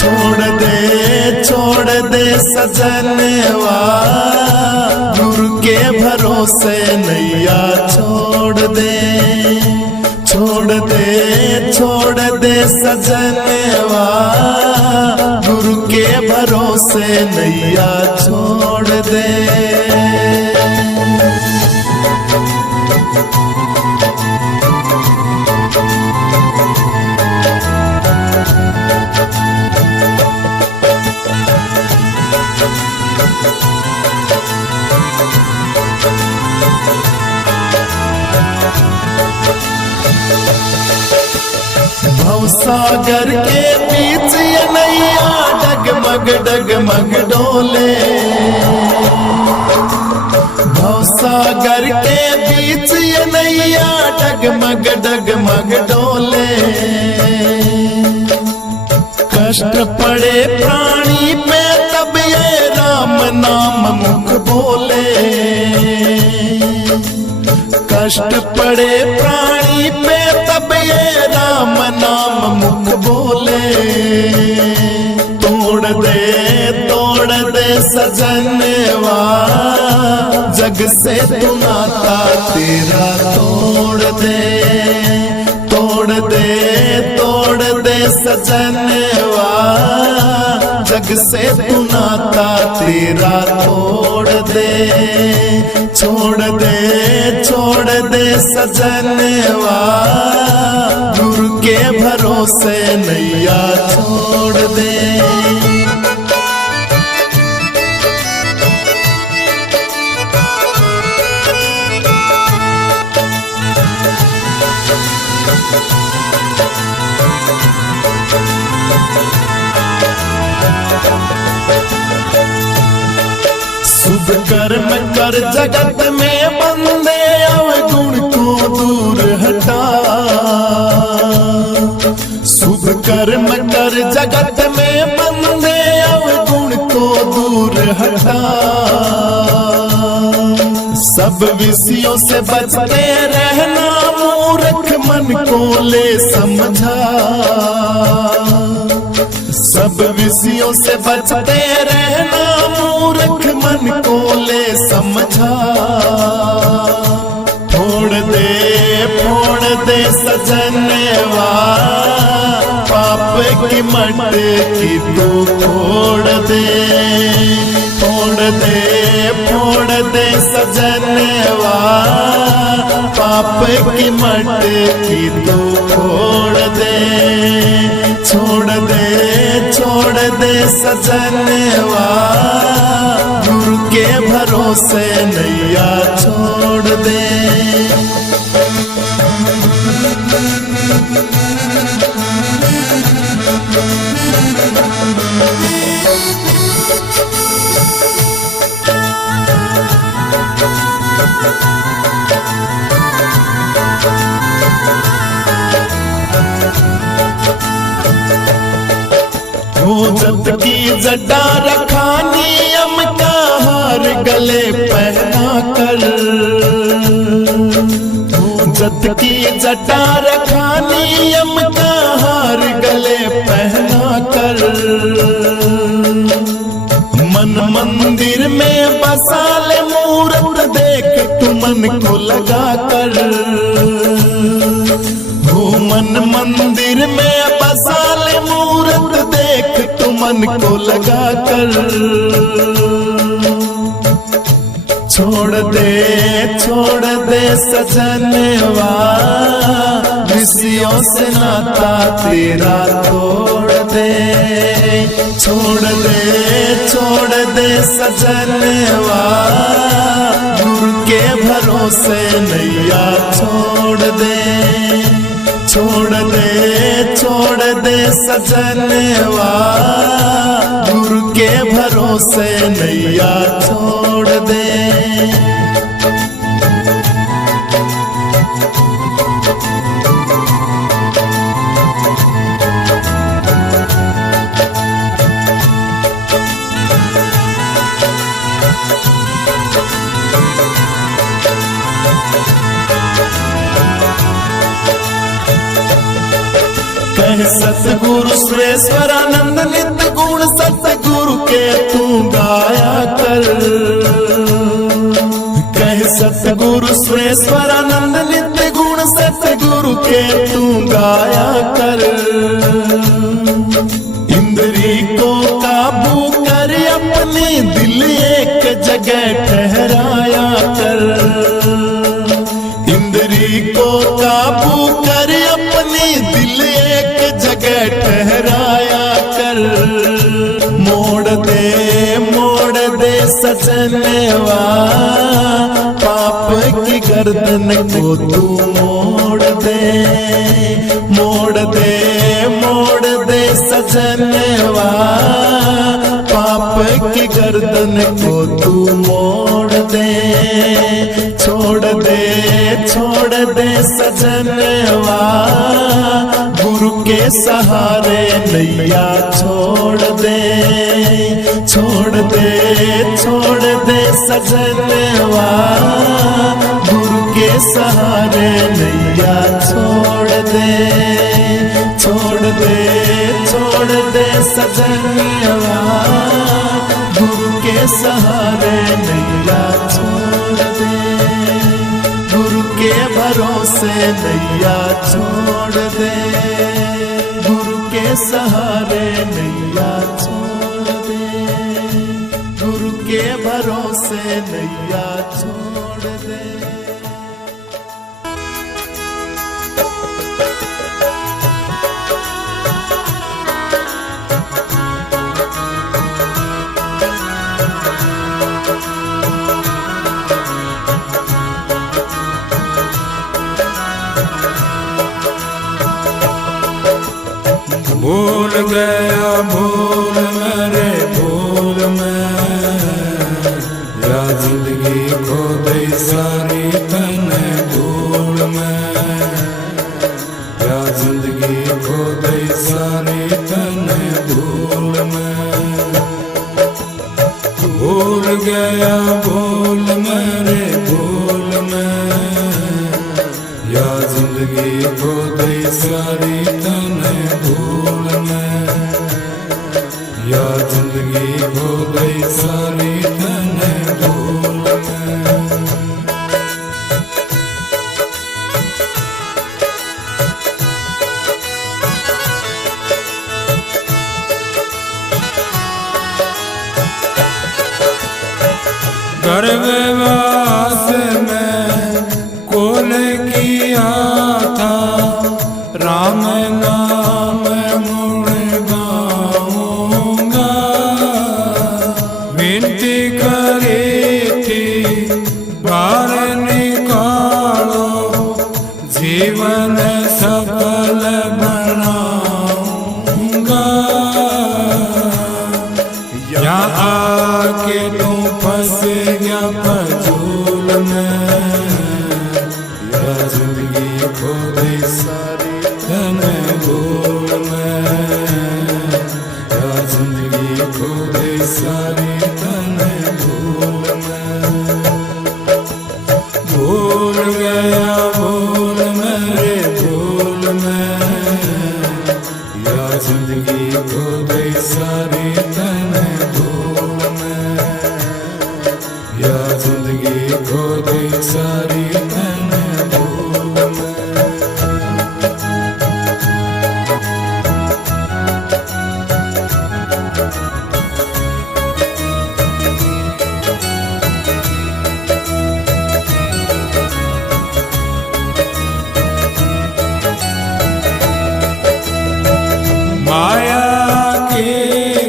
छोड़ दे सजनवा, गुरु के भरोसे नैया छोड़ दे। छोड़ दे सजनवा, गुरु के भरोसे नैया छोड़ दे। भवसागर के बीच ये नैया डगमग डोले। भवसागर के बीच ये नैया डगमग डोले। कष्ट पड़े प्राणी पे तब ये राम नाम मुख बोले। कष्ट पड़े प्राणी पे तब ये राम नाम मुख बोले। तोड़ दे सजनवा, जग से तू नाता तेरा तोड़ दे सजनवा, जग से तू नाता तेरा तोड़ दे। छोड़ दे सजनवा, गुरु के भरोसे नैया छोड़ दे। शुभ कर्म कर जगत में बंदे, अवगुण को दूर हटा। शुभ कर्म कर जगत में बंदे, अवगुण को दूर हटा। सब विषयों से बचते रहना, मूर्ख मन को ले समझा। सब विषयों से बचते रहना, मूर्ख मन को ले समझा। फोड़ दे सजनवा, पाप की मटकी तू फोड़ दे। फोड़ दे सजनवा, पाप की मटकी तू फोड़ दे। छोड़ दे सजनवा, गुरु के भरोसे नैया छोड़ दे। जत की जटा रखा नियम का हार गले पहना कर। जत की जटा रखा नियम का हार गले पहना कर। मन मंदिर में बसा ले मूरत, देख तू मन को लगा कर। मन मंदिर में बसा ले मूरत, देख तू मन को लगा कर। छोड़ दे सजनवा, विषयों से नाता तेरा तोड़ दे। छोड़ दे सजनवा, गुरु के भरोसे नैया छोड़ दे। छोड़ दे सजनवा, गुरु के भरोसे नैया छोड़ दे। सतगुरु सुरेश्वरानंद नित्य गुण सतगुरु के तू गाया कर। कह सतगुरु सुरेश्वरानंद नित्य गुण सतगुरु के तू गाया कर। इंद्री को काबू कर अपने दिल एक जगह ठहराया कर। इंद्री को काबू कर अपने दिल एक जगह ठहराया कर। मोड़ दे सजनवा पाप की गर्दन को तू मोड़ दे सजनवा पाप की गर्दन को तू मोड़ दे। छोड़ दे सजनवा गुरु के सहारे नैया छोड़ दे सजनवा गुरु के सहारे नैया छोड़ दे सजनवा गुरु के सहारे नैया छोड़ दे। गुरु के भरोसे नैया छोड़ दे। गुरु के सहारे नैया छोड़ दे। गुरु के भरोसे नैया छोड़ दे। भूल गया भूल मेरे भूल में, या जिंदगी खो गई सारी तने धूल में, या जिंदगी खो गई सारी तने धूल में। भूल गया भूल मेरे भूल में, या जिंदगी खो गई सारी तने धूल में, या जिंदगी खो गई सारी तने धूल में। गर्भवास में कोल किया था, राम नाम मुड़ गाऊंगा। विनती करी थी बाहर निकालो, जीवन सफल बनाऊंगा। यहाँ आके तू फंस गया फजूल में, या जिंदगी खो गई सारी तने धूल में, या जिंदगी खो गई सारी तने धूल में। भूल गया भूल मेरे भूल में, या जिंदगी खो गई सारी तने धूल में, या जिंदगी खो गई सारी तने धूल में। माया के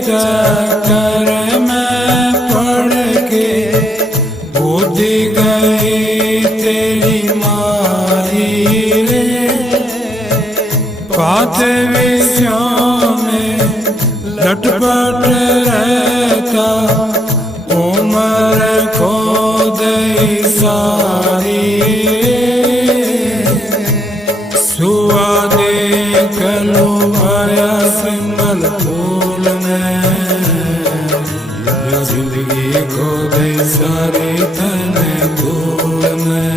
चक्कर में पड़ के बुद्धि गई तेरी मारी रे। पाँच विषयों में लटपट रहता, उम्र खो गई सारी रे। सुआ देख लो आया सिंबल फूल में, या जिंदगी खो गई सारी तने धूल में।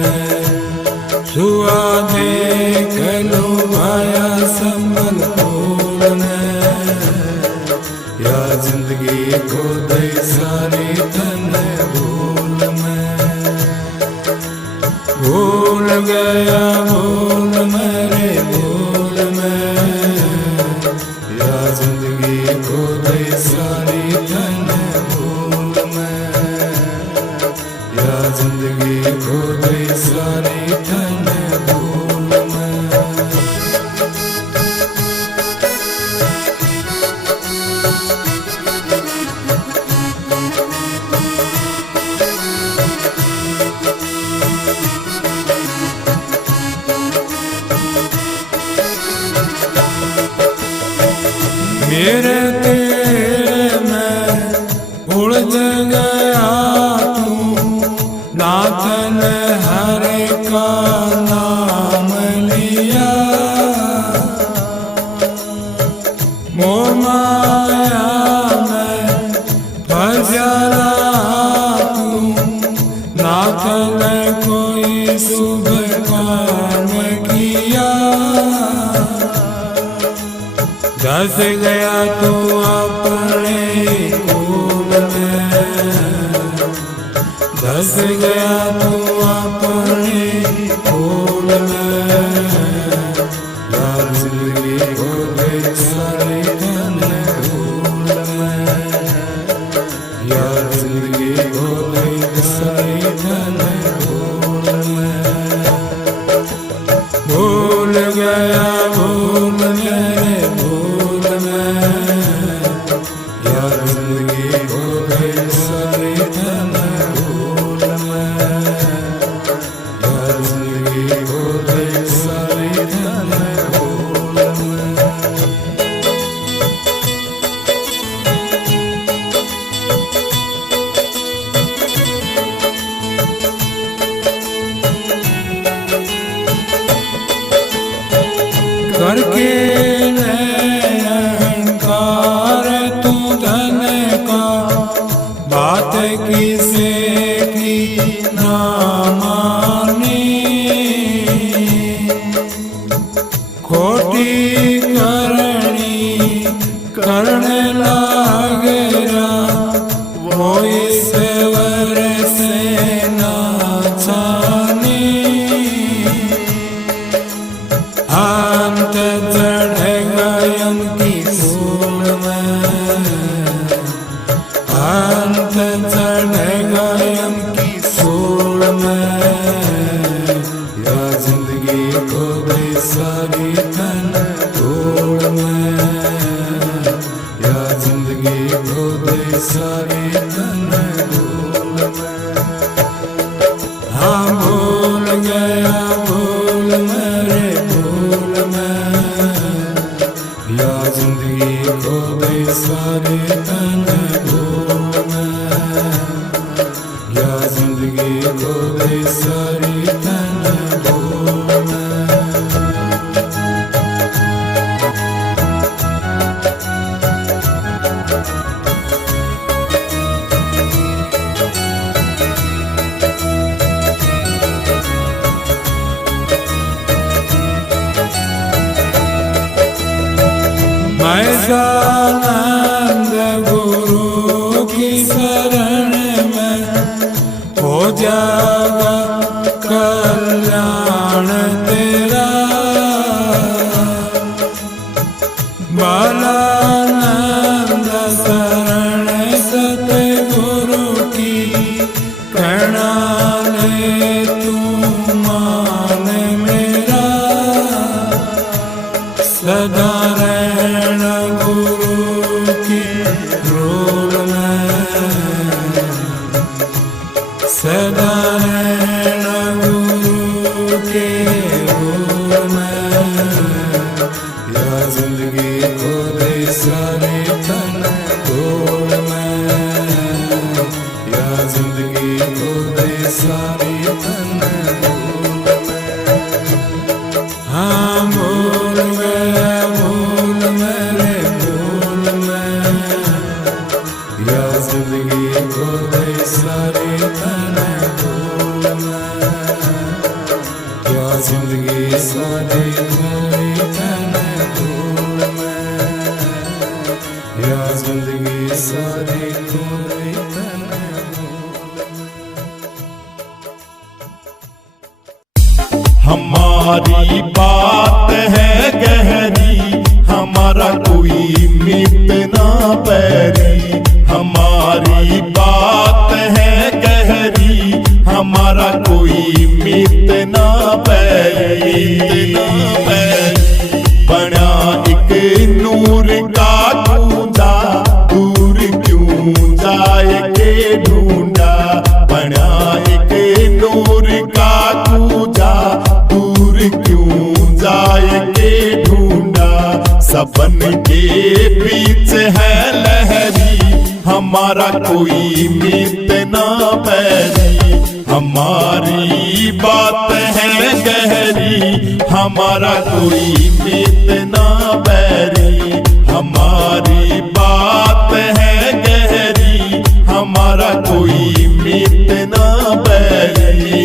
सुआ देख लो आया सिंबल फूल में, या जिंदगी को दई सारी धन भूल मैं भूल गया भूल मेरे भूल मैं या जिंदगी को दई सारी धन भूल मैं या जिंदगी को दई सारी धन भूल मैं मेरे तेरे में उलझ गया तू ना तने हरे का नाम लिया मोह माया में फंसा तू ना तने कोई शुभ काम किया धस गया तू अपने खून में धस गया तू अपने खून में या जिंदगी को दई सारी धन भूल मैं या जिंदगी को दई सारी धन भूल मैं भूल गया भूल मेरे भूल मैं या जिंदगी को दई सारी धन भूल मैं या जिंदगी को दई सारी धन भूल मैं करके अहंकार तू धन का बात किसे की ना मानी खोटी करनी करने लागेरा वो ईश्वर से ना जानी अंत चढ़ेगा यम की सूल में अंत चढ़ेगा यम की सूल में या जिंदगी को दई सारी धन धूल में या जिंदगी को दई सारी धन धूल में हाँ भूल गया भूल मेरे भूल मैं या जिंदगी को दई सारी धन भूल मैं या जिंदगी को दई सारी धन भूल मैं आनंद गुरु की शरण में हो जाएगा कल्याण तेरा बालानंद शरण सतगुरु की कहना ले तू मान मेरा सदा रहना गुरु की रोल में सदा रहना गुरु के रोल में या जिंदगी को दई सारी धन भूल में या जिंदगी को दई सारी धन भूल में हाँ भूल गया भूल मेरे भूल में या जिंदगी को दई सारी धन भूल में या जिंदगी सारी धन भूल में या जिंदगी सारी तूने तन हमारी बात है गहरी, हमारा कोई मित ना बैरी। हमारी बात है गहरी, हमारा कोई मित ना बैरी। बना एक नूर का कूंजा, दूर क्यों जाए के ढूंढा। बना एक नूर का कूंजा, दूर क्यों जाए के ढूंढा। सबन के बीच है लहरी, हमारा कोई मित ना बैरी। हमारी बात है गहरी, हमारा कोई मित ना बैरी। हमारी बात है गहरी, हमारा कोई मित ना बैरी।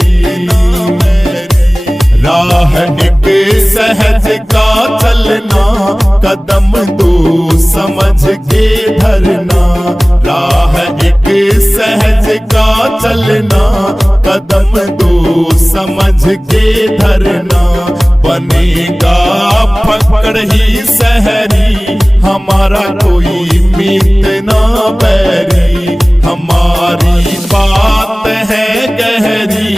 राह एक सहज का चलना, कदम दो समझ के धरना। राह एक सहज का चलना, कदम दो समझ के धरना। बनेगा पकड़ ही सहरी, हमारा कोई मित ना बैरी। हमारी बात है गहरी,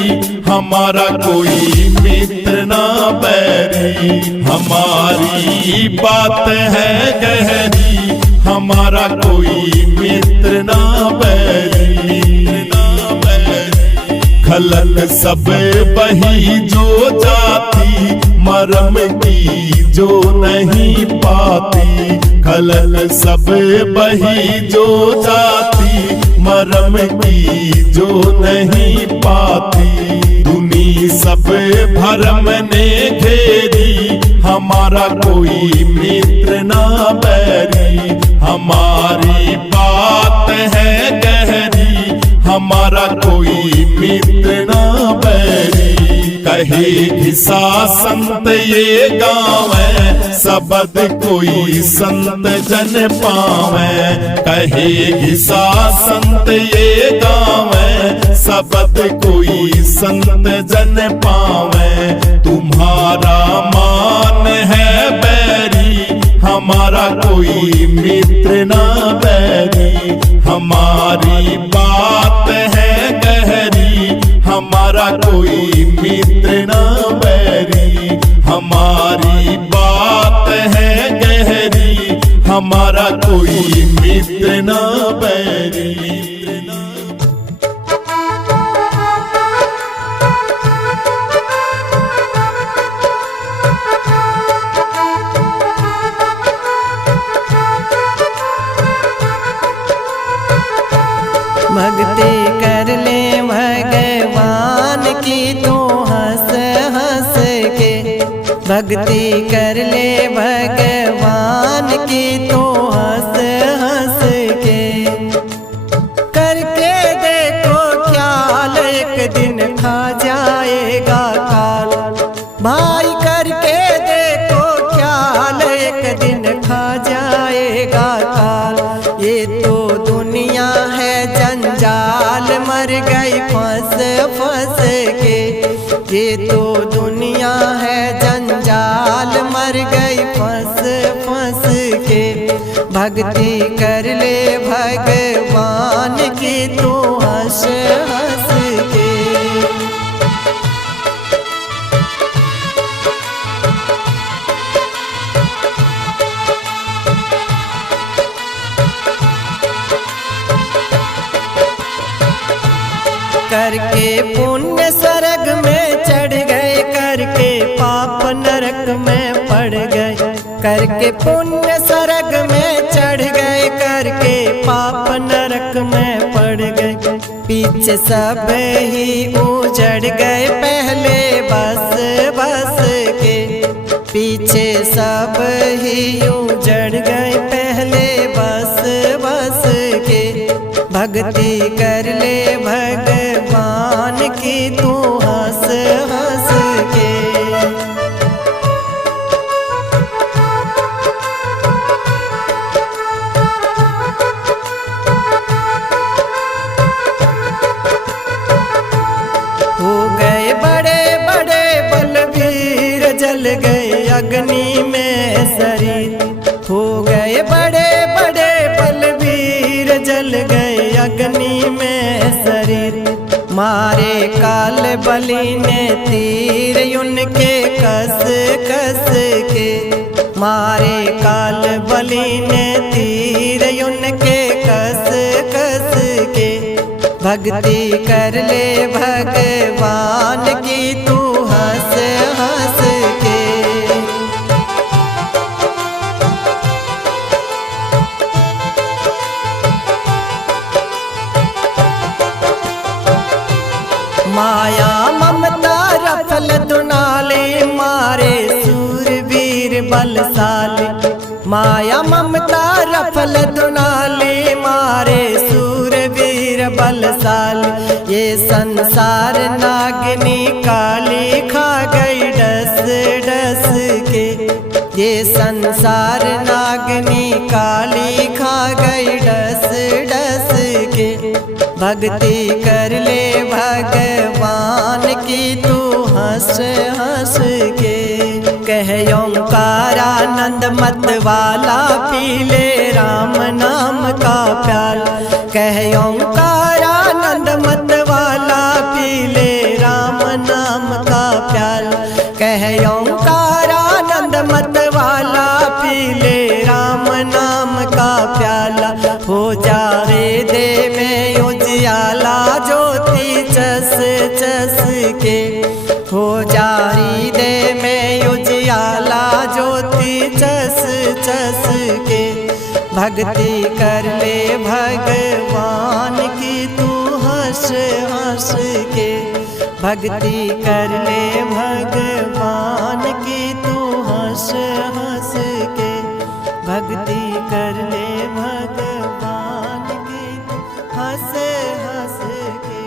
हमारा कोई मित्र ना बैरी। हमारी बात है गहरी, हमारा कोई मित्र ना बैरी। खलल सब बही जो जाती, मरम की जो नहीं पाती। खलल सब बही जो जाती, मरम की जो नहीं पाती। दुनी सब भरम ने घेरी, हमारा कोई मित्र ना बैरी। हमारी बात है गहरी, हमारा कोई मित्र ना बैरी। कहे सा संत ये गावे, सबद कोई संत जन पावे। कहे सा संत ये गावे, सबद कोई संत जन पावे। तुम्हारा मान है बैरी, हमारा कोई मित्र ना बैरी। हमारी बात है गहरी, हमारा कोई मित्र ना बैरी। हमारी बात है गहरी, हमारा कोई मित्र ना बैरी। भक्ति कर ले भगवान की तू हंस हंस के। भक्ति कर ले भगवान की तू हंस हंस के। करके देखो ख्याल, एक दिन खा जाएगा काल। भाई करके देखो ख्याल, एक दिन खा जाएगा काल। ये तो दुनिया है जंजाल, मर गई फंस फंस के। ये तो दुनिया है जंजाल, मर गई फंस फंस के। भक्ति कर ले भगवान की तू हंस हंस के। करके पुण्य स्वर्ग में चढ़ गए, करके पाप नरक में पड़ गए। करके पुण्य स्वर्ग में चढ़ गए, करके पाप नरक में पड़ गए। पीछे सब ही उजड़ गए, पहले बस बस के। पीछे सब ही उजड़ गए, पहले बस बस के। भक्ति कर ले भगवान की तू हंस हंस के। बलि ने तीर उनके कस कस के मारे, काल बलि ने तीर उनके कस कस के। भक्ति कर ले भगवान की तू हंस हंस के। माया ममता रफल दुनाले मारे सूरवीर बलशाली। माया ममता रफल दुनाले मारे सूरवीर बलशाली। ये संसार नागिनी काली खा गई डस डस के। ये संसार नागिनी काली खा गई डस डस के। भक्ति कर ले भगवान की तू हंस हंस के। कह ओंकारानंद मत वाला पी ले राम नाम का प्याला। कह ओंकारानंद मत वाला पी ले राम नाम का प्याला। कह ओंकारानंद मत वाला पी ले राम नाम का प्याला। हो जावे दे में उजियाला ज्योति चस चस के। हो जारी दे में उजियाला ज्योति चस चस के। भक्ति कर ले भगवान की तू हंस हंस के। भक्ति कर ले भगवान की तू हंस हंस के। भक्ति कर ले भगवान की तू हंस हंस के।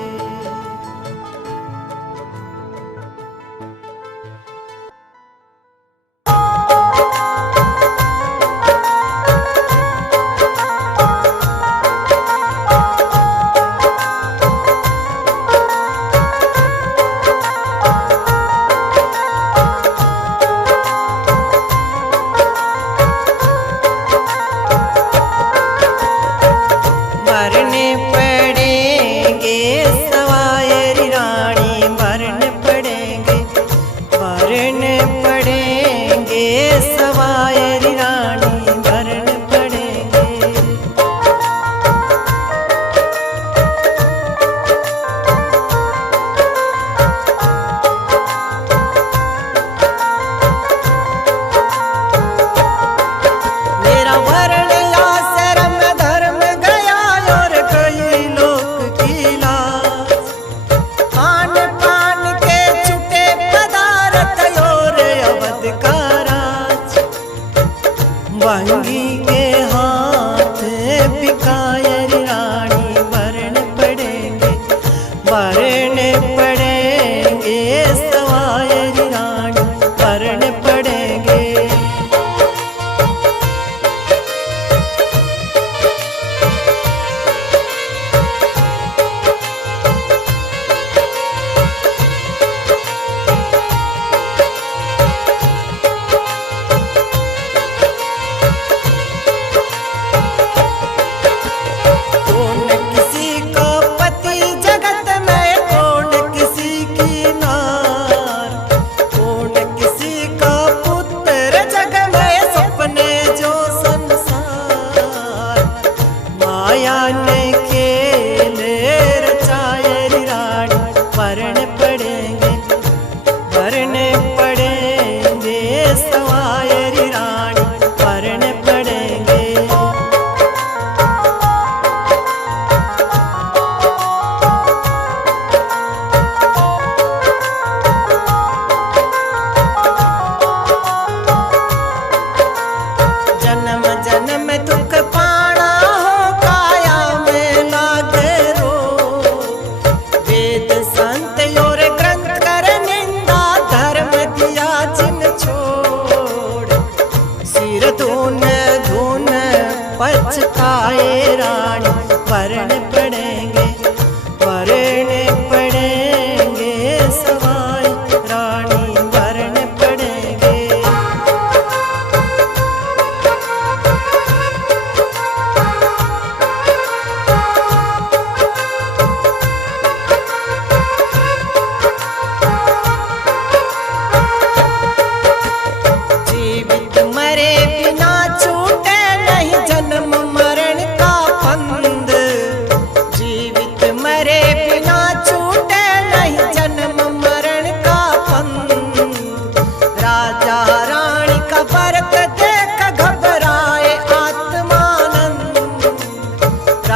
जन्म जन्म दुख पाना हो काया में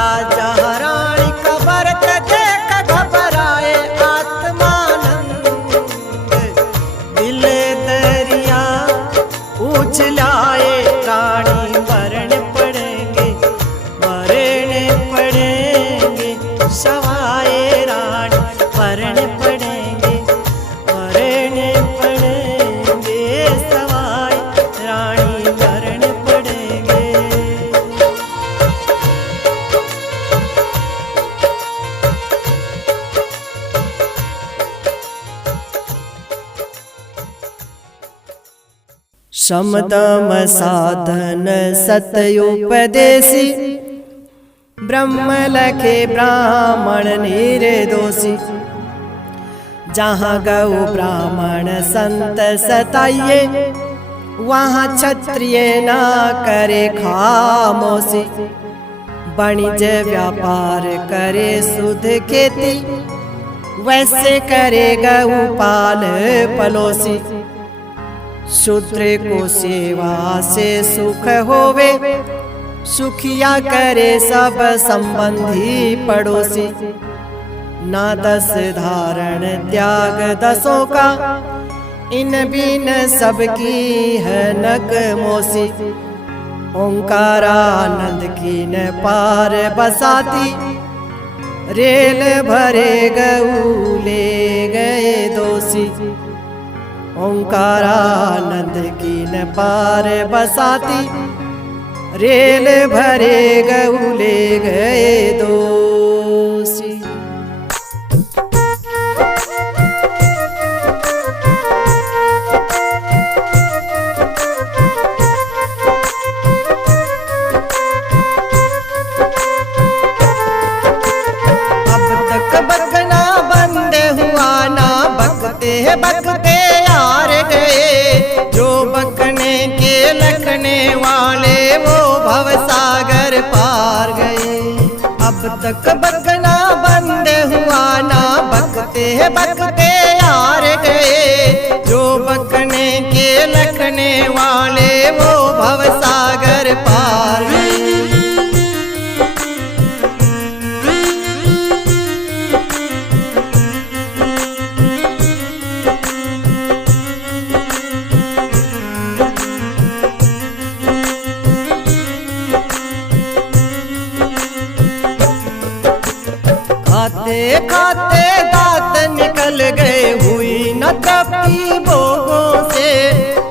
राजा रानी का व्रत देख घबराए आत्मानंद, दिल दरिया उछलाए रानी मरण पड़ेंगे, मरण पड़ेंगे सवाए रानी मरण पड़ेंगे, मरण पड़ेंगे सवाए रानी मरण पड़ेंगे। समदम साधन सत्योपदेशी, ब्रह्म लखे ब्राह्मण निर्दोषी। जहाँ गौ ब्राह्मण संत सताइए, वहाँ क्षत्रिय ना करे खामोशी। वाणिज्य व्यापार करे शुद्ध खेती, वैसे करे गौ पाल पलोसी। शूद्र को सेवा से सुख होवे, सुखिया करे सब संबंधी पड़ोसी। ना दस धारण त्याग दसों का, इन बिन सबकी है नग मोसी। ओंकारानंद की न पार बसाती, रेल भरे गऊ ले गए दोषी। ओंकारानंद की न पार बसाती, रेल भरे गऊ ले गए दोषी। अब तक बकना बंद हुआ ना, बकते बकते हार गए। जो बकने के लखने वाले वो भवसागर पार गए। अब तक बकना बंद हुआ ना, बकते बकते हार गए। जो बकने के लखने वाले वो भवसागर पार गए। खाते खाते दांत निकल गए, हुई न तृप्ति भोगों से।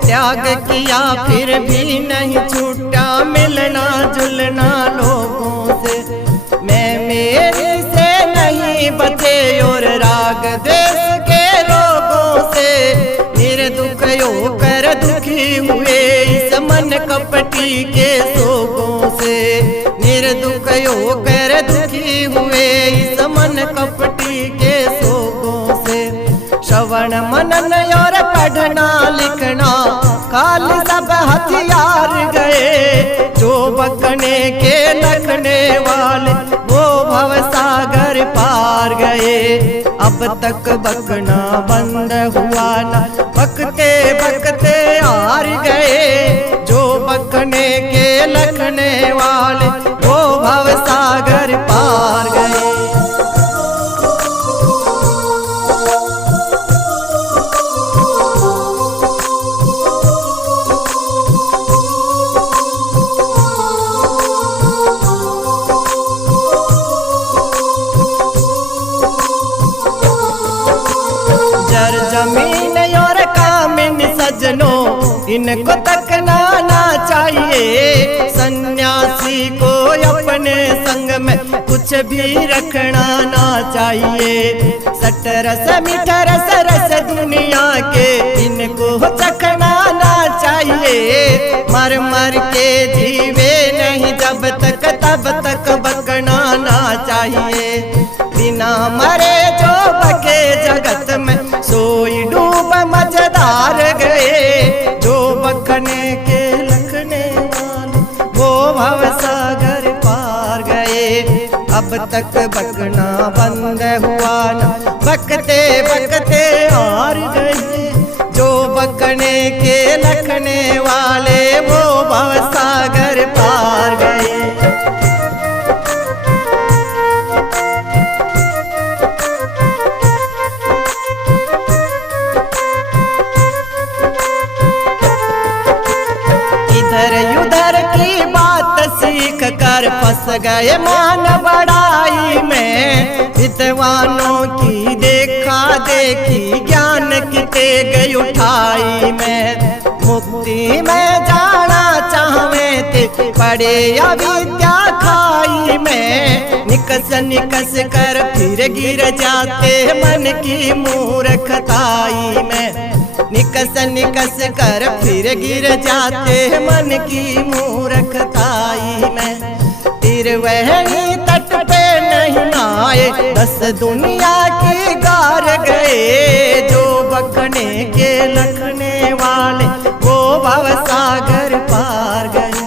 त्याग किया फिर भी नहीं छूटा, मिलना जुलना लोगों से। मैं मेरे से नहीं बचे और राग देश के लोगों से। निर्दुख होकर दुखी हुए इस मन कपटी के सोगों से। निर्दुख होकर दुखी हुए इस मन कपटी के सोगों से। श्रवण मनन और पढ़ना लिखना काल सब हथियार गए। जो बकने के लखने वाले वो भवसागर पार गए। अब तक बकना बंद हुआ ना, बकते बकते हार गए। जो बकने के लखने वाले वो भवसागर पार गए। जमीन और कामिन सजनों, इनको तकना ना चाहिए। सन्यासी को अपने संग में कुछ भी रखना ना चाहिए। सट रस मीठा रस रस दुनिया के इनको चखना ना चाहिए। मर मर के जीवे नहीं जब तक, तब तक बकना ना चाहिए। बिना मरे जो बके जगत में, सोई डूब मझधार गए। जो बकने के लखने वाले वो भवसागर पार गए। अब तक बकना बंद हुआ ना, बकते बकते हार गए। जो बकने के लखने वाले वो भवसागर पार गए। गए मान बढ़ाई में, विद्वानों की देखा देखी ज्ञान की तेग उठाई में। मुक्ति में जाना चाहवे थे पड़े अविद्या खाई में, निकस निकस कर फिर गिर जाते मन की मूर्खताई में। निकस निकस कर फिर गिर जाते मन की मूर्खताई में। तिरवहनी तट पे नहीं आए 10 दुनिया की गार गए, जो बकने के लखने वाले वो भव सागर पार गए।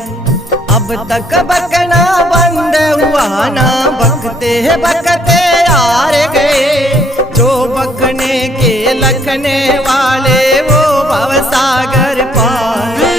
अब तक बकना बंद हुआ ना, बकते बकते हार गए, जो बकने के लखने वाले वो भव सागर पार गए।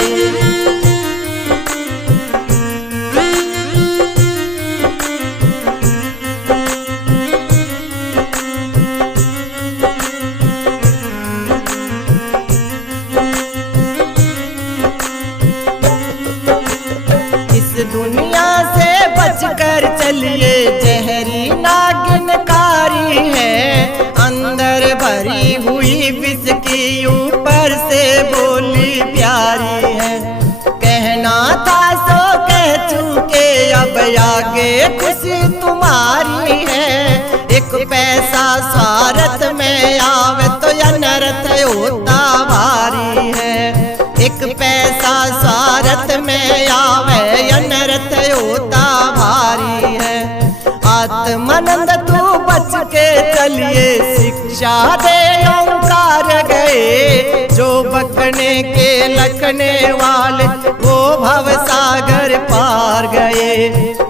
दुनिया से बचकर चलिए, जहरी नागिनकारी है, अंदर भरी हुई विष की ऊपर से बोली प्यारी है। कहना था सो कह चुके, अब आगे खुशी तुम्हारी है। एक पैसा स्वार्थ में आवे तो अनर्थ होता भारी है। एक पैसा स्वार्थ में आवे अनर्थ होता भारी है। आत्मानंद तू बच के चलिए, शिक्षा दे ओंकार गए, जो बकने के लखने वाले वो भव सागर पार गए।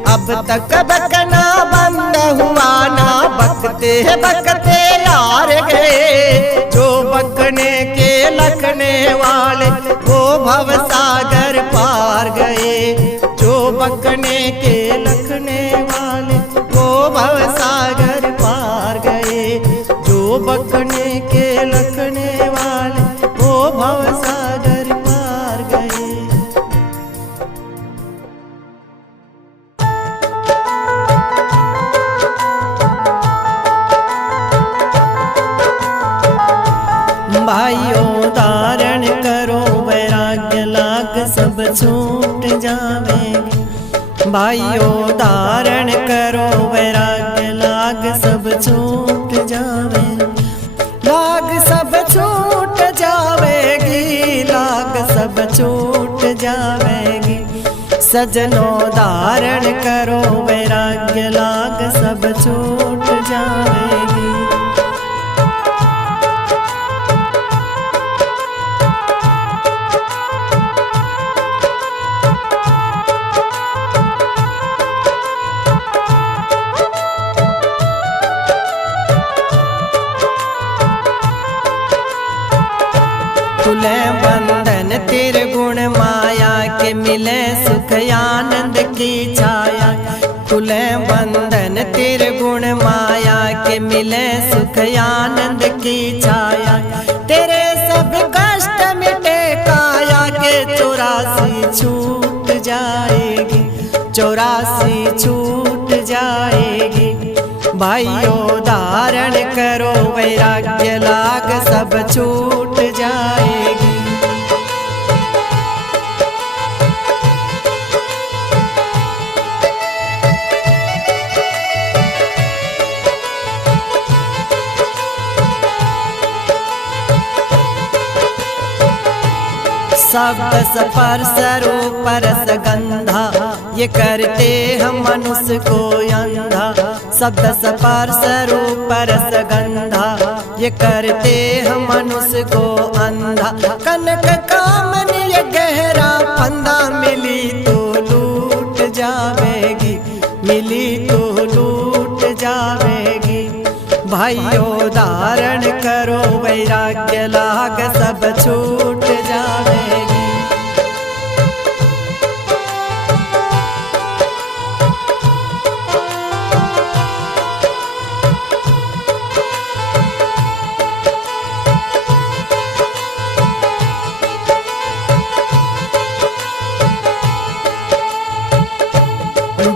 अब तक बकना बंद हुआ ना, बकते बकते हार गए, जो बकने के लखने वाले वो भव सागर पार गए। जो बकने के लखने वाले वो भव सागर पार गए, जो बकने के लखने वाले वो भव सागर पार गए। भाइयों धारण करो वैराग्य, लाग सब छूट जावेगी। भाइयों धारण करो वैराग्य, लाग सब छूट जावेगी। लाग सब छूट जावेगी, लाग सब छूट जावेगी। सजनों धारण करो वैराग्य, लाग सब छूट जावेगी। खुले बंधन त्रिगुण माया के, मिले सुख आनंद की छाया। खुले बंधन त्रिगुण माया के, मिले सुख आनंद की छाया। तेरे सब कष्ट मिटे काया के, 84 छूट जाएगी, 84 छूट जाएगी। भाइयों धारण करो वैराग्य, लाग सब छूट जाएगी। शब्द स्पर्श रूप रस गंधा, ये करते हम मनुष्य को अंधा। शब्द स्पर्श रूप रस गंधा, ये करते हम मनुष्य को अंधा। कनक कामनी ये गहरा फंदा, मिली तो लूट जावेगी, मिली तो लूट जावेगी। भाइयों धारण करो वैराग्य, लाग सब छूट जावेगी।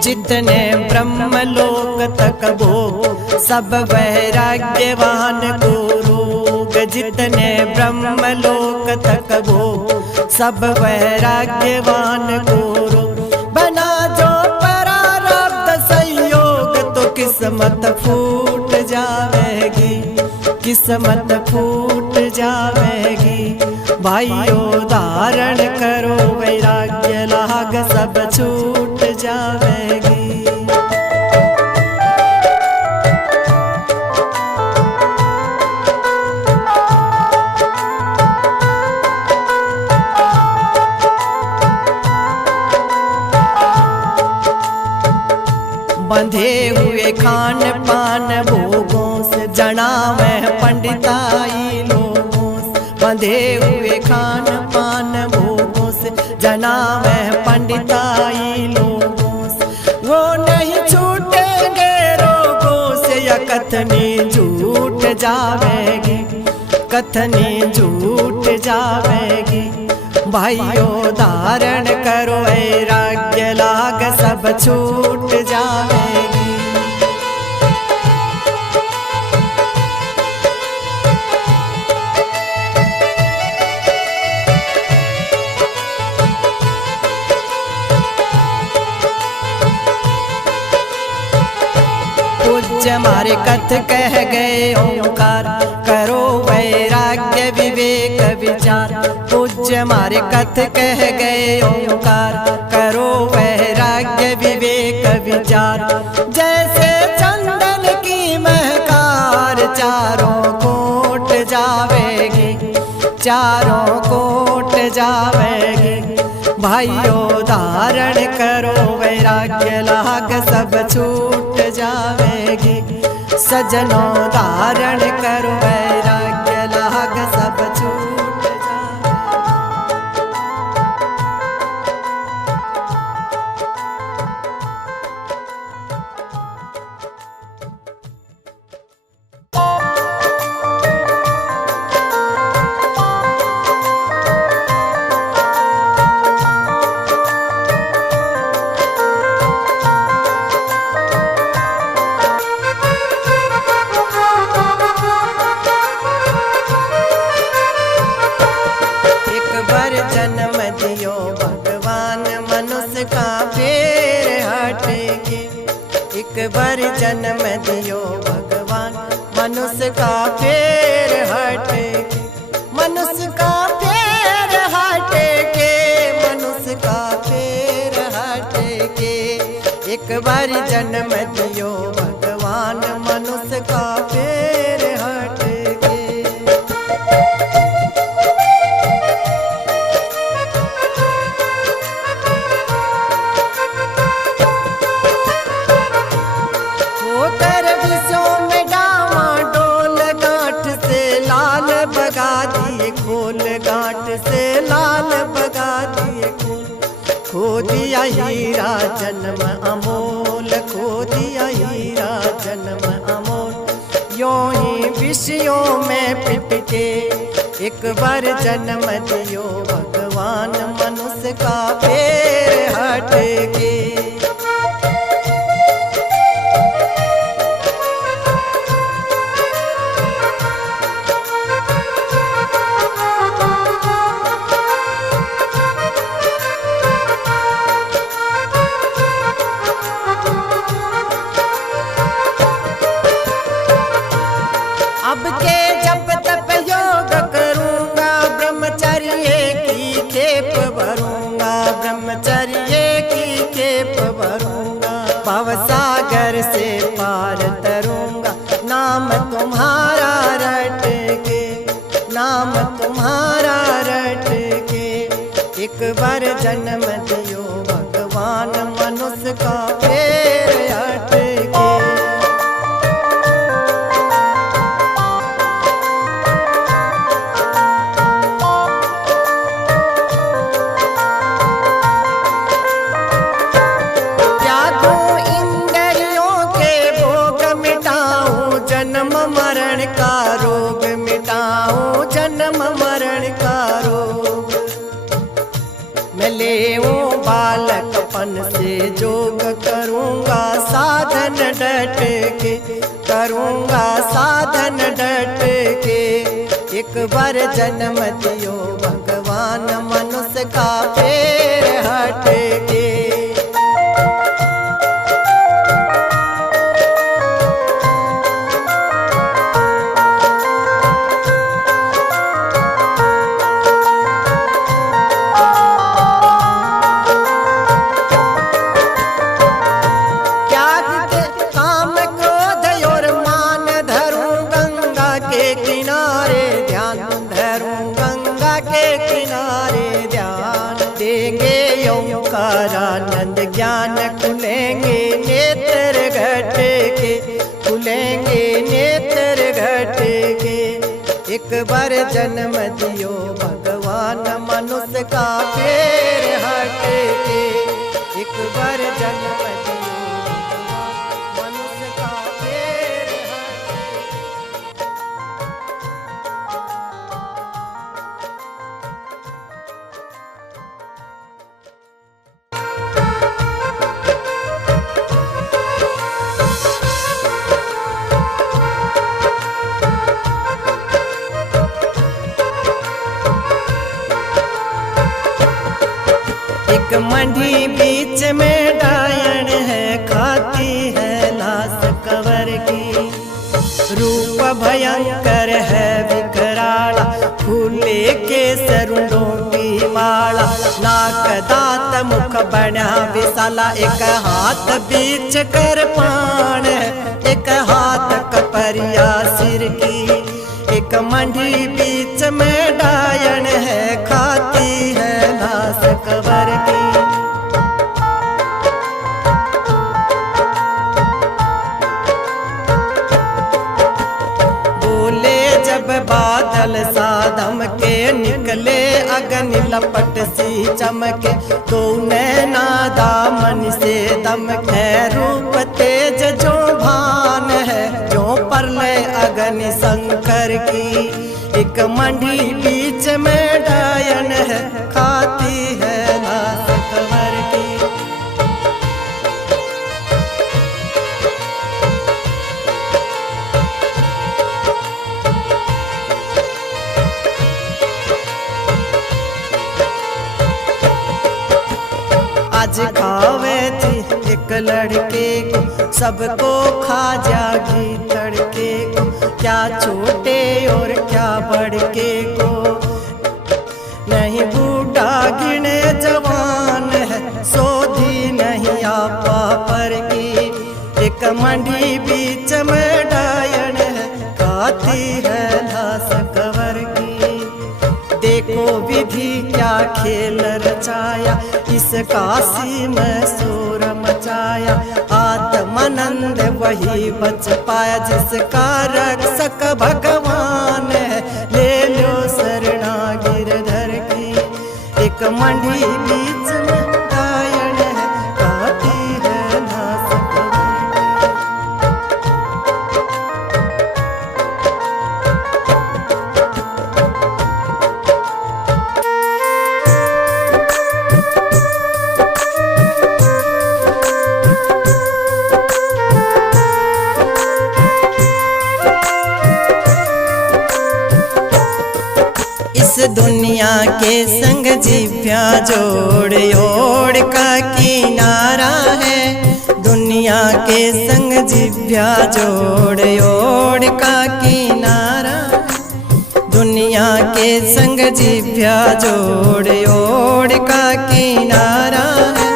जितने ब्रह्मलोक तक भोग, सब वैराग्यवान को रोग। जितने ब्रह्मलोक तक भोग, सब वैराग्यवान को रोग। बना जो परारब्ध संयोग, तो किस्मत फूट जावेगी, किस्मत फूट जावेगी। भाइयों धारण करो वैराग्य, लाग सब छूट जावेगी। बंधे हुए खान पान भोगों से, जनावे पंडिताई लोगों से। बंधे हुए खान पान भोगों से, जनावे पंडिताई लोगों से। वो नहीं छूटेंगे रोगों से, या कथनी झूठ जावेगी, कथनी झूठ जावेगी। भाइयों धारण करो वैराग्य, लाग सब छूट जावेगी। पूज्य हमारे कथ कह गए ओंकार, करो वैराग्य विवेक विचार। पूज्य हमारे कथ कह गए ओंकार, करो वैराग्य विवेक विचार। जैसे चंदन की महकार, चारों कोट जावेगी, चारों कोट जावेगी। भाइयों धारण करो वैराग्य, लाग सब छूट जावेगी। सजनों धारण करो वैराग्य, लाग सब छूट जावेगी। जन्म दियो भगवान, मनुष्य का फेर हटेगी। एक बार जन्म दियो भगवान, मनुष्य का फेर हटेगी। मनुष्य का फेर हटेगी, मनुष्य का फेर हटेगी। एक बार जन्म दियो भगवान, मनुष्य का फेर हटेगी। खोल गांठ से लाल बगा दिए खोल, खो दिया हीरा जन्म अमोल, खो दिया हीरा जन्म अमोल। यों ही विषयों में पिट के, एक बार जन्म दियो भगवान, मनुष्य का फेर हट के। अब के जब तप योग करूँगा, ब्रह्मचर्य की खेप भरूँगा, ब्रह्मचर्य की खेप भरूँगा। भवसागर से पार तरूँगा, नाम तुम्हारा रट के, नाम तुम्हारा रट के। एक बार जन्म दियो भगवान, मनुष्य का फेर हट के। जन्म मरण का रोग मैं लेऊं बालकपन से जोग करूँगा। साधन डट के, करूँगा साधन डट के। एक बार जन्म दियो भगवान मनुष्य का पैर हट के। आनंद ज्ञान खुलेंगे नेत्र घट के, खुलेंगे नेत्र घट के। एक बार जन्म दियो भगवान मनुष्य का पैर हट के। एक बार जन्म दियो भगवान मनुष्य का पैर हट के। एक मंडी बीच में डायन है, खाती है लाश कवर की। रूप भयंकर है विकराला, फूले के सरुणों की माला। नाक दांत मुख बना विशाला, एक हाथ बीच कर पान है, एक हाथ कपरिया सिर की। एक मंडी बीच में डायन है, खाती है लाश कबर की। बोले जब बादल सा धमके, निकले अग्नि लपट सी चमके। तो नैना दामन से दमके, रूप तेज जो भान है, जो प्रलय अग्नि शंकर की। एक मंडी बीच में डायन है, खाती है लाश कबर की। आज खावे थी एक लड़के को, सबको खा जागी तड़के को। क्या छोटे और क्या बड़के को, नहीं बूढ़ा गिने जवान है, सोधी नहीं आपा पर की। एक मंडी बीच में डायन है, खाती है लाश कबर की। देखो विधि क्या खेल रचाया, इस काशी में शोर मचाया। आत्मानंद वही बच पाया, जिसका रक्षक भगवान है। ले लो शरणा गिरधर की। एक मंडी बीच में डायन है, खाती है लाश कबर की। इस दुनिया के संग जीव्या जोड़ ओढ़ का किनारा है। दुनिया के संग जीव्या जोड़ ओढ़ का किनारा। दुनिया के संग जीव्या जोड़ ओढ़ का किनारा है।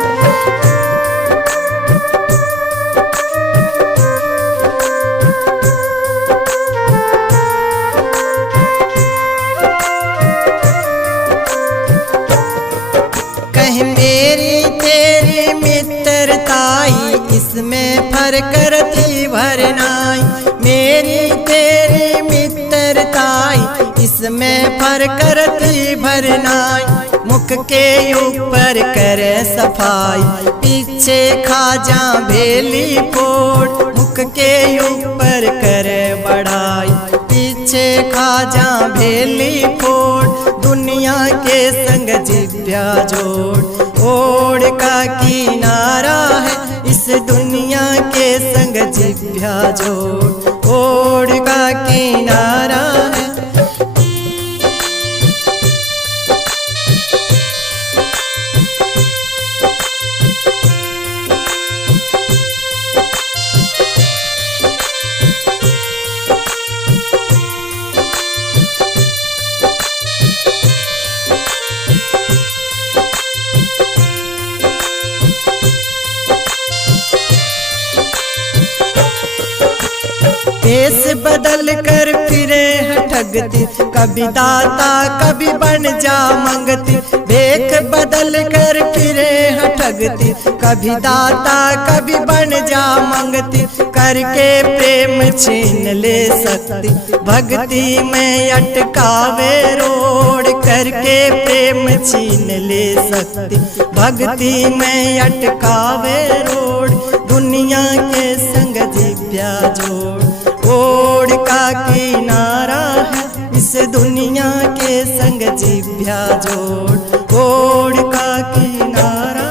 इसमें फर्क रती भरनाई, मेरी तेरी मित्रताई, इसमें फर्क रती भरनाई। मुख के ऊपर करे सफाई, पीछे खाजा भेली फोड़। मुख के ऊपर करे बढ़ाई, पीछे खाजा भेली फोड़। दुनिया के संग जिव्या जोड़ ओढ़ का किनारा है। इस दुनिया के संग जिभ्या जोड़ ओढ़ का किनारा है। भेष बदल कर फिरे है ठगती, कभी दाता कभी बन जा मंगती। भेष बदल कर फिरे है ठगती, कभी दाता कभी बन जा मंगती। करके प्रेम छीन ले सकती, भक्ति में अटकावे रोड़। करके प्रेम छीन ले सकती, भक्ति में अटकावे रोड़। दुनिया के संग जिभ्या जोड़ ओढ़ का किनारा है। इस दुनिया के संग जिभ्या जोड़ ओढ़ का किनारा।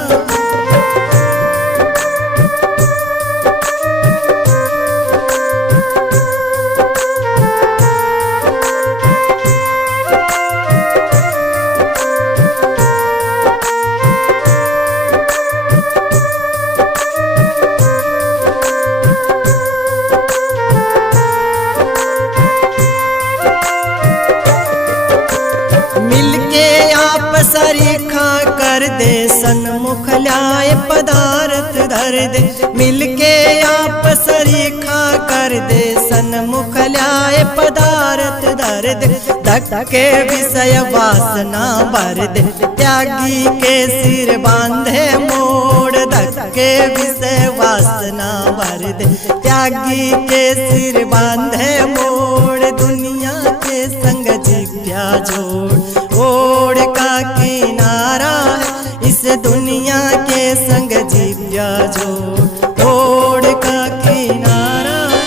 सरीखा कर दे सन्मुख ल्याए पदार्थ धर दे। मिलके आप सरीखा कर दे सन्मुख ल्याए पदार्थ धर दे। धक्के विषय वासना भर दे, त्यागी के सिर बांधे मोड़। धक्के विषय वासना भर दे, त्यागी के सिर बांधे मोड़। दुनिया के संग जिभ्या जोड़ ओढ़ का किनारा है। इस दुनिया के संग जिभ्या जोड़ ओढ़ का किनारा है।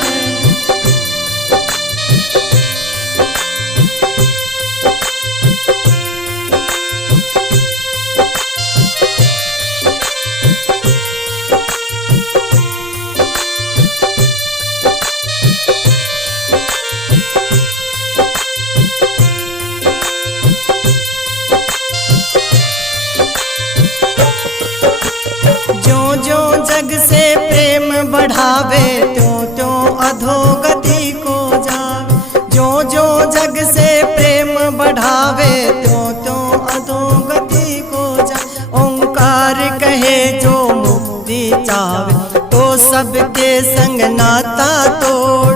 जग से प्रेम बढ़ावे त्यों त्यों अधोगति को जावे। जो जो जग से प्रेम बढ़ावे त्यों त्यों अधोगति को जावे। ओंकार कहे जो मुक्ति चावे, तो सबके संग नाता तोड़।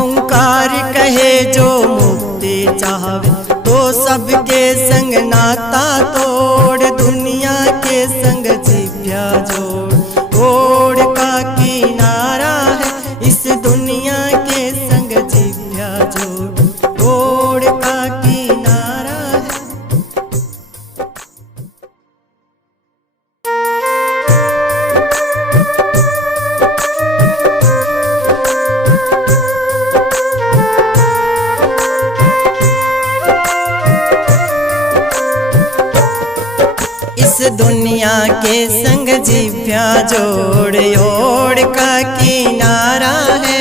ओंकार कहे जो मुक्ति चावे, तो सबके संग नाता तोड़। दुनिया के संग जिभ्या जोड़ ओढ़ का किनारा है। इस दुनिया के संग जिभ्या जोड़ ओढ़ का किनारा है। इस दुनिया के संग जिभ्या जोड़ ओढ़ का किनारा है।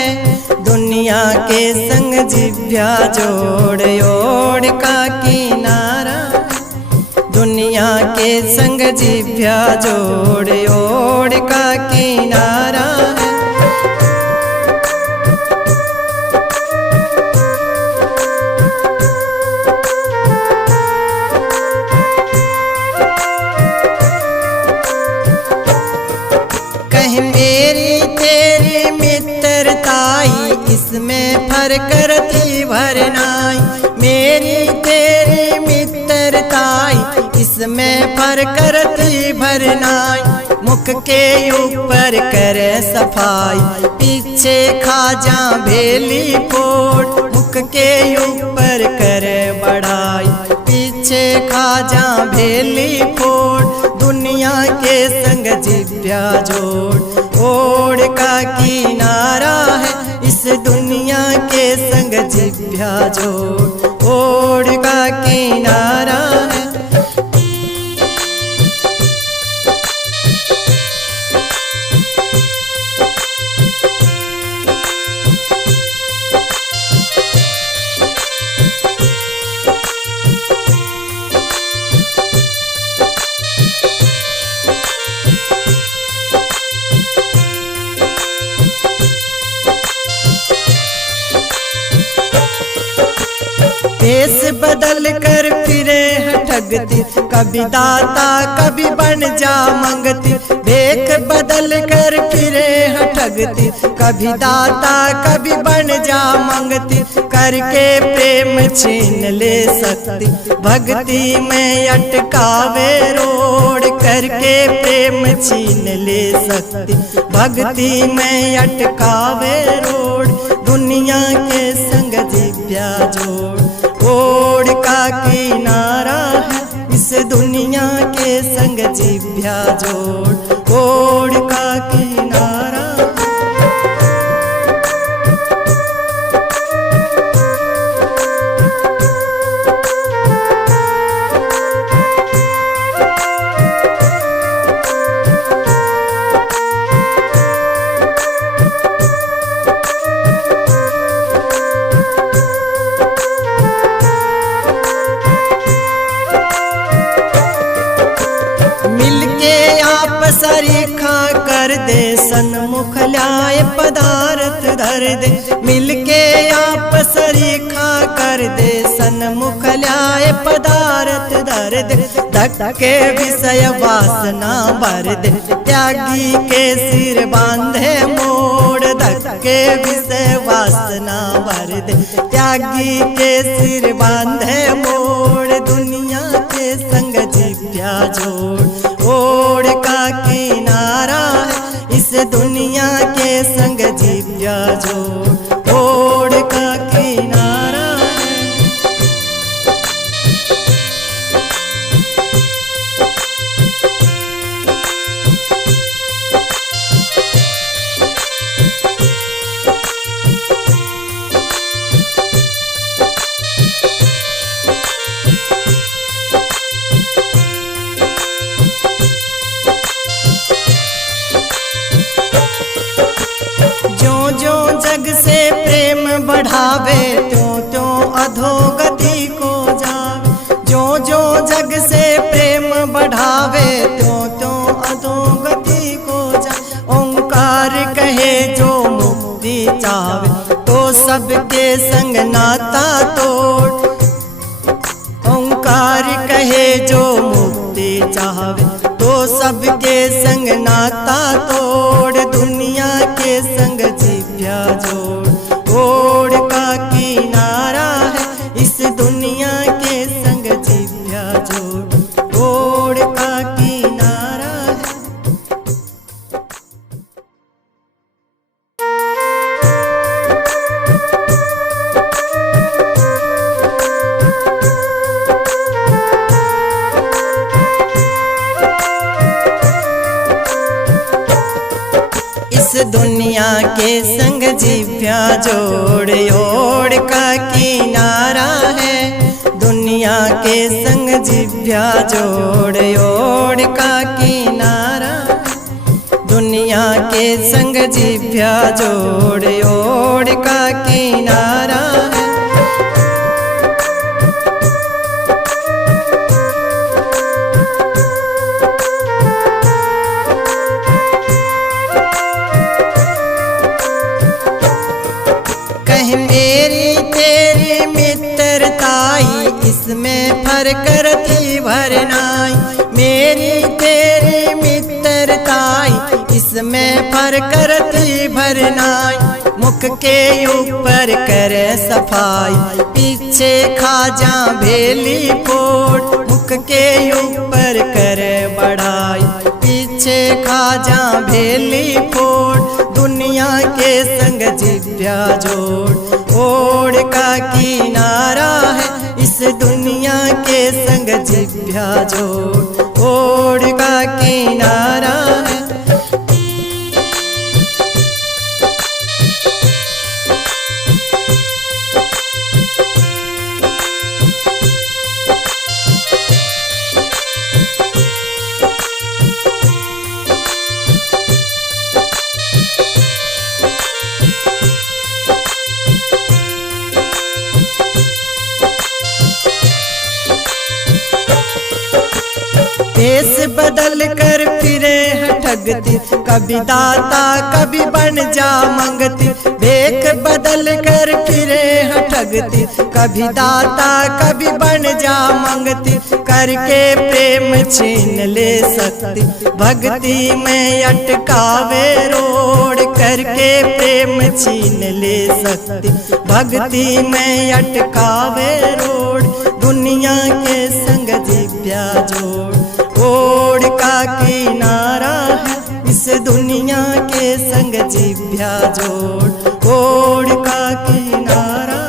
दुनिया के संग जिभ्या जोड़ ओढ़ का किनारा है। दुनिया के संग जिभ्या जोड़ ओढ़ का किनारा है। इसमें फर्क करती भरनाई, मेरी तेरी मित्रताई इसमें फर्क करती भरनाई। मुख के ऊपर करे सफाई, पीछे खाजा भेली फोड़। मुख के ऊपर करे बढ़ाई, पीछे खाजा भेली फोड़। दुनिया के संग जिभ्या जोड़ ओढ़ का किनारा है। इस दुनिया के संग जिभ्या जोड़ ओढ़ का किनारा है। भेष बदल कर फिरे है ठगती, कभी दाता कभी बन जा मंगती। भेष बदल कर फिरे है ठगती, कभी दाता कभी बन जा मंगती। करके प्रेम छीन ले सकती, भक्ति में अटकावे रोड। करके प्रेम छीन ले सकती, भक्ति में अटकावे रोड। दुनिया के संग जिव्या जोड़, ओढ़ का किनारा है इस दुनिया के संग जिव्या जोड़, ओढ़ का किनारा। सरीखा कर दे सन्मुख ल्याय पदार्थ धर दे। मिलके आप सरीखा कर दे सन्मुख ल्याय पदार्थ धर दे। धक्के विषय वासना भर दे, त्यागी के सिर बांधे मोड़। धक्के विषय वासना भर दे, त्यागी के सिर बांधे मोड़। दुनिया के संग जिव्या जोड़, ओढ़ का किनारा है इस दुनिया के संग जिव्या जोड़, ओढ़ का किनारा है। जग से प्रेम बढ़ावे त्यों त्यों अधोगति को जावे। जो जो जग से प्रेम बढ़ावे त्यों त्यों अधोगति को जावे। ओंकार कहे जो मुक्ति चावे, तो सबके संग नाता तोड़। ओंकार कहे जो मुक्ति चावे, तो सबके संग नाता तोड़। दुनिया के संग जिव्या जोड़, ओढ़ का किनारा है इस दुनिया के संग जिव्या जोड़, ओढ़ का किनारा है। इस दुनिया के संग जिव्या जोड़, ओढ़ का किनारा है। दुनिया के संग जिव्या जोड़, ओढ़ का किनारा है। दुनिया के संग जिव्या जोड़, ओढ़ का किनारा है। मेरी तेरी मित्रताई इसमें फर्क रती भरनाई। मेरी तेरी मित्रताई इसमें फर्क रती भरनाई। मुख के ऊपर करे सफाई, पीछे खाजा भेली फोड़। मुख के ऊपर करे बढ़ाई, पीछे खाजा भेली फोड़। दुनिया के संग जिव्या जोड़, ओढ़ का किनारा है इस दुनिया के संग जिव्या जोड़, ओढ़ का किनारा है। भेष बदल कर फिरे ठगती, कभी दाता कभी बन जा मंगती, भेख बदल कर फिरे है ठगती, कभी दाता कभी बन जा मंगती, करके प्रेम छीन ले सकती, भक्ति में अटकावे रोड, करके प्रेम छीन ले सकती, भक्ति में अटकावे रोड, दुनिया के संग जिव्या जोड़, ओढ़ का किनारा है इस दुनिया के संग जिव्या जोड़, ओढ़ का किनारा।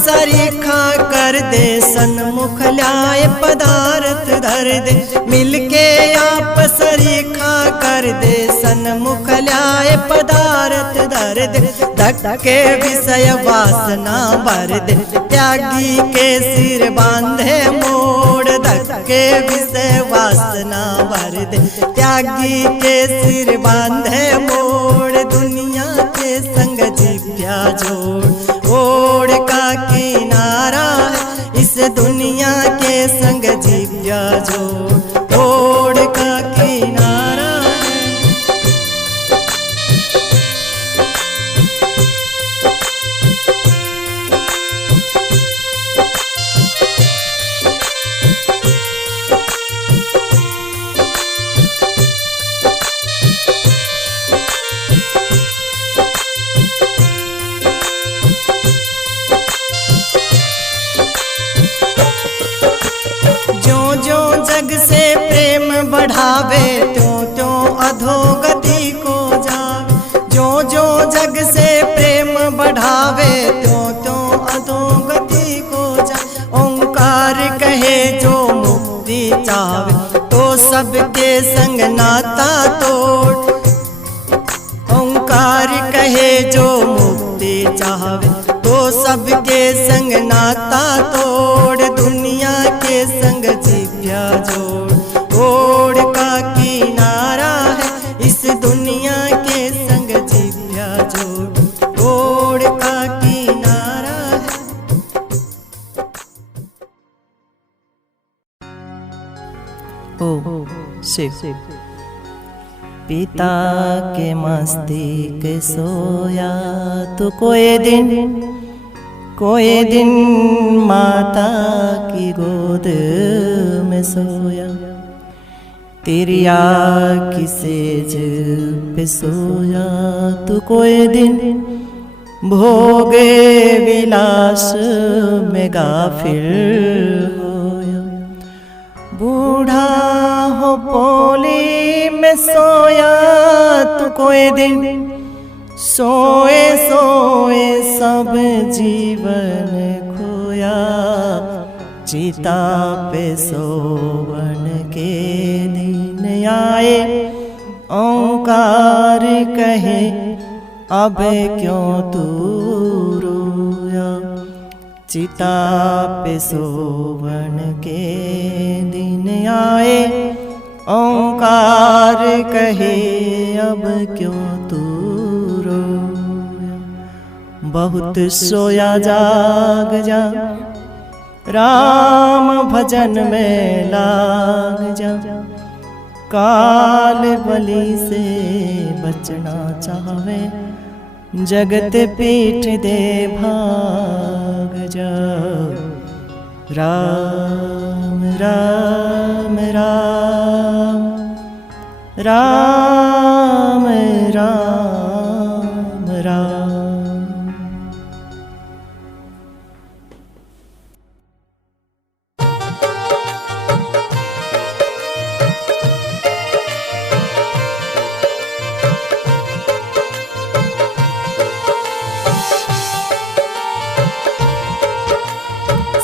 सरीखा कर दे सन्मुख ल्याए पदार्थ धर दे, मिलके आप सरीखा कर दे सन्मुख ल्याए पदार्थ धर दे, धक्के विषय वासना भर दे, त्यागी के सिर बांधे मोड़, धक्के विषय वासना भर दे, त्यागी के सिर बांधे मोड़, दुनिया के संग जिव्या जोड़, ओढ़ का किनारा है इस दुनिया के संग जिव्या जोड़, ओढ़ का किनारा है। जग से प्रेम बढ़ावे त्यों त्यों अधोगति को जावे, जो जो जग से प्रेम बढ़ावे त्यों त्यों अधोगति को जावे, ओंकार कहे जो मुक्ति चावे तो सबके संग नाता तोड़, ओंकार कहे जो मुक्ति चावे तो सबके संग नाता तोड़, दुनिया के संग जिव्या जोड़, ओढ़ का किनारा है इस दुनिया के संग जिव्या जोड़, ओढ़ का किनारा है। ओ शिव पिता के मस्तिष्क सोया तो कोई दिन माता की गोद में सोया, तेरी आँखी सेज पे सोया तो कोई दिन भोगे विलास में गाफिल होया, बूढ़ा हो पोली में सोया तो कोई दिन सोए सोए सब जीवन खोया, चिता पे सोवन के दिन आए, ओंकार कहे अब क्यों तू रोया, चिता पे सोवन के दिन आए, ओंकार कहे अब क्यों तू रोया, बहुत सोया जाग जा, राम भजन में लाग जा, काल बलि से बचना चाहे, जगत पीठ दे भाग जा, राम राम राम राम राम राम।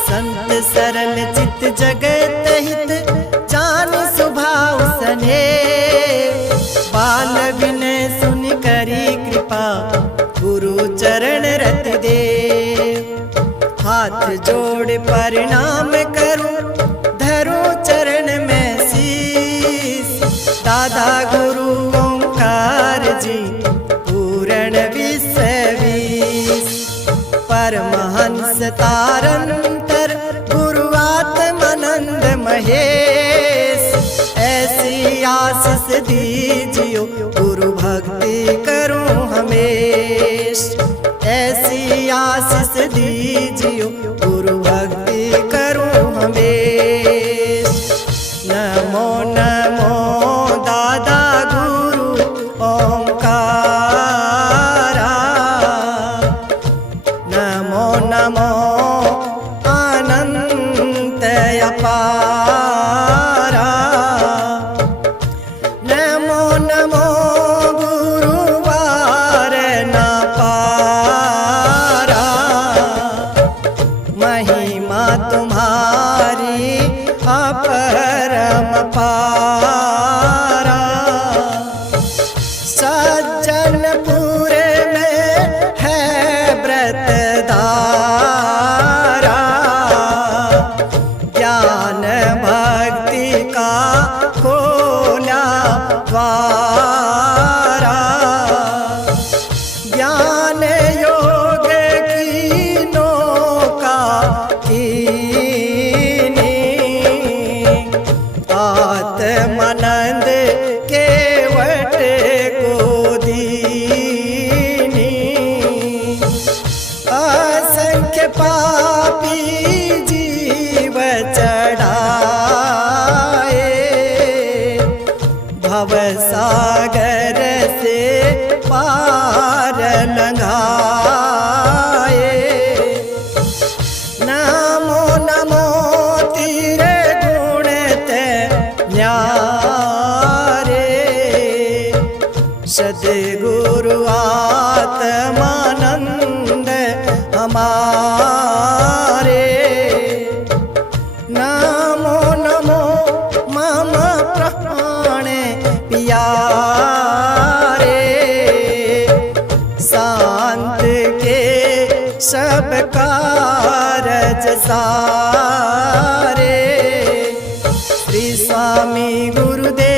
संत सरल चित जगत हित जान स्वभाव सने, बाल विनय सुन करी कृपा चरण रत दे। हाथ जोड़ प्रणाम करूं, धरूं चरण में शीस। दादा गुरु ओंकार जी पूर्ण विश्ववीस। परमहंस तारंतर गुरु आत्मानंद महेश। ऐसी आशीष दीजियो गुरु भक्ति करूं हमेश। ऐसी आशीष दीजियो गुरु भक्ति करूं हमेश। नमो नमो दादा गुरु ओंकारा। नमो नमो अनंत अपारा। नमो नमो गुरुवार न पारा। महिमा तुम्हारी अपरम पारा। सज्जनपुर में है व्रतधारा। ज्ञान भक्ति का खोला द्वारा। ज्ञान योग की नौका कीनी। आत्मानंद केवट को दीनी। असंख्य पापी जीव चढ़ाए। भवसागर से पार लंघाए। नमो नमो तेरे गुण ते न्यारे। सद्गुरु आत्मानंद हमारे। नमो नमो मम प्राण प्यारे। शांत के सब कारज सारे। श्री स्वामी गुरुदेव